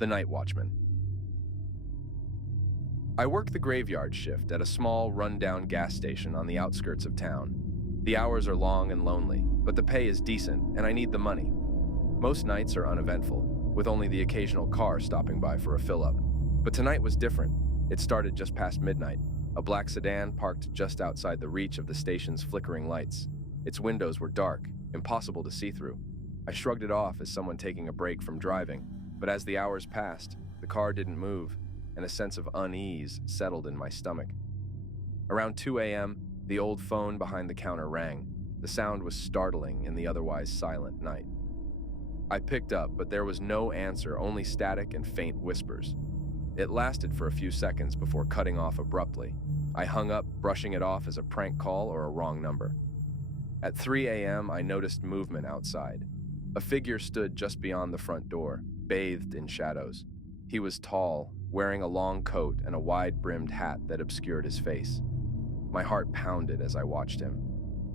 The Night Watchman. I work the graveyard shift at a small, run-down gas station on the outskirts of town. The hours are long and lonely, but the pay is decent, and I need the money. Most nights are uneventful, with only the occasional car stopping by for a fill-up. But tonight was different. It started just past midnight. A black sedan parked just outside the reach of the station's flickering lights. Its windows were dark, impossible to see through. I shrugged it off as someone taking a break from driving, but as the hours passed, the car didn't move, and a sense of unease settled in my stomach. Around 2 a.m., the old phone behind the counter rang. The sound was startling in the otherwise silent night. I picked up, but there was no answer, only static and faint whispers. It lasted for a few seconds before cutting off abruptly. I hung up, brushing it off as a prank call or a wrong number. At 3 a.m., I noticed movement outside. A figure stood just beyond the front door, bathed in shadows. He was tall, wearing a long coat and a wide-brimmed hat that obscured his face. My heart pounded as I watched him.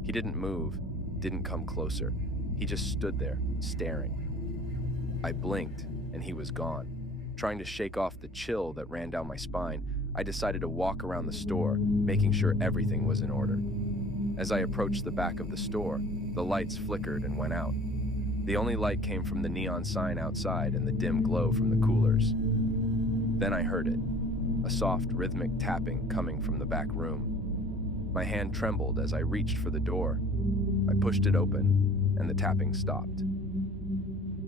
He didn't move, didn't come closer. He just stood there, staring. I blinked, and he was gone. Trying to shake off the chill that ran down my spine, I decided to walk around the store, making sure everything was in order. As I approached the back of the store, the lights flickered and went out. The only light came from the neon sign outside and the dim glow from the coolers. Then I heard it, a soft, rhythmic tapping coming from the back room. My hand trembled as I reached for the door. I pushed it open, and the tapping stopped.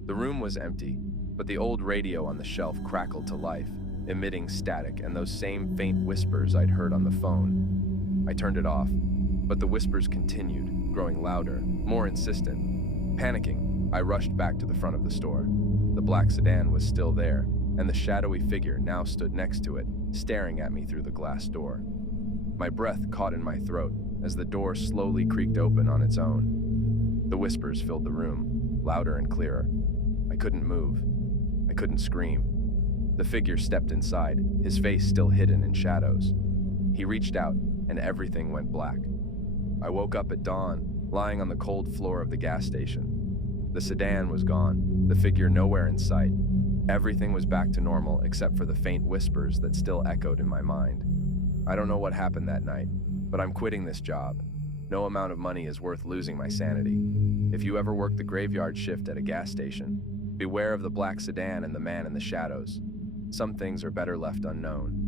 The room was empty, but the old radio on the shelf crackled to life, emitting static and those same faint whispers I'd heard on the phone. I turned it off, but the whispers continued, growing louder, more insistent. Panicking, I rushed back to the front of the store. The black sedan was still there, and the shadowy figure now stood next to it, staring at me through the glass door. My breath caught in my throat as the door slowly creaked open on its own. The whispers filled the room, louder and clearer. I couldn't move. I couldn't scream. The figure stepped inside, his face still hidden in shadows. He reached out, and everything went black. I woke up at dawn, lying on the cold floor of the gas station. The sedan was gone, the figure nowhere in sight. Everything was back to normal except for the faint whispers that still echoed in my mind. I don't know what happened that night, but I'm quitting this job. No amount of money is worth losing my sanity. If you ever work the graveyard shift at a gas station, beware of the black sedan and the man in the shadows. Some things are better left unknown.